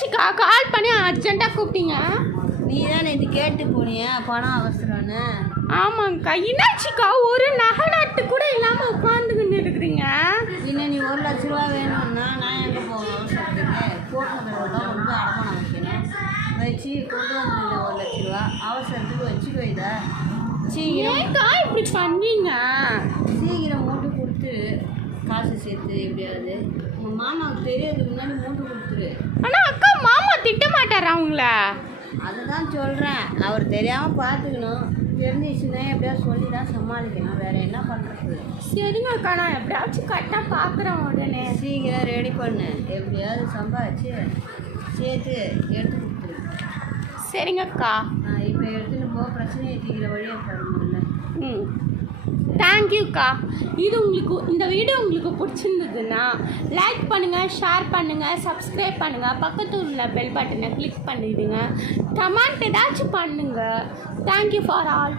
என்னாச்சுக்கா கால் பண்ணி அர்ஜென்ட்டாக கூப்பிட்டீங்க? நீ தான் இது கேட்டு போனியா பணம் அவசரம்னு. ஆமாங்கக்கா. என்னாச்சுக்கா ஒரு நகை நட்டு கூட இல்லாமல் உட்காந்துக்கிட்டு இருக்கிறீங்க? இன்னும் நீ 1 லட்ச ரூபா வேணும்னா நான் எங்கே போவேன் அவசரத்துக்கு? போட்டுக்கிறதெல்லாம் ரொம்ப அடமானம் வைக்கணும். வச்சு கொண்டு வந்து 1 லட்ச ரூபா அவசரத்துக்கு வச்சுட்டு வைதா. ஏன்க்கா இப்படி பண்ணீங்க? சீக்கிரம் மூட்டு கொடுத்து காசு சேர்த்து எப்படியாவது உங்கள் மாமாவுக்கு தெரியாதுக்கு முன்னாடி மூட்டு கொடுத்துரு. ஆனால் அக்கா மாமா திட்ட மாட்டாரா அவங்கள? அதை தான் சொல்கிறேன். அவர் தெரியாமல் பார்த்துக்கணும். தெரிஞ்சிச்சுன்னா எப்படியாவது சொல்லி தான் சமாளிக்கணும். வேறு என்ன பண்ணுறது? சரிங்க அக்கா, நான் எப்படியாச்சும் கரெக்டாக பார்க்குறேன். உடனே சீக்கிரம் ரெடி பண்ணு. எப்படியாவது சம்பாதிச்சு சேர்த்து எடுத்து கொடுத்துரு. சரிங்க அக்கா. இப்போ எடுத்துன்னு போக பிரச்சனையை தீக்கிற வழியாக தரணும்ல. ம், தேங்க்யூக்கா. இந்த வீடியோ உங்களுக்கு பிடிச்சிருந்ததுன்னா லைக் பண்ணுங்கள், ஷேர் பண்ணுங்கள், சப்ஸ்கிரைப் பண்ணுங்கள், பக்கத்தில் உள்ள பெல் பட்டனை கிளிக் பண்ணிவிடுங்க. கமெண்ட் ஏதாச்சும் பண்ணுங்கள். Thank you for all.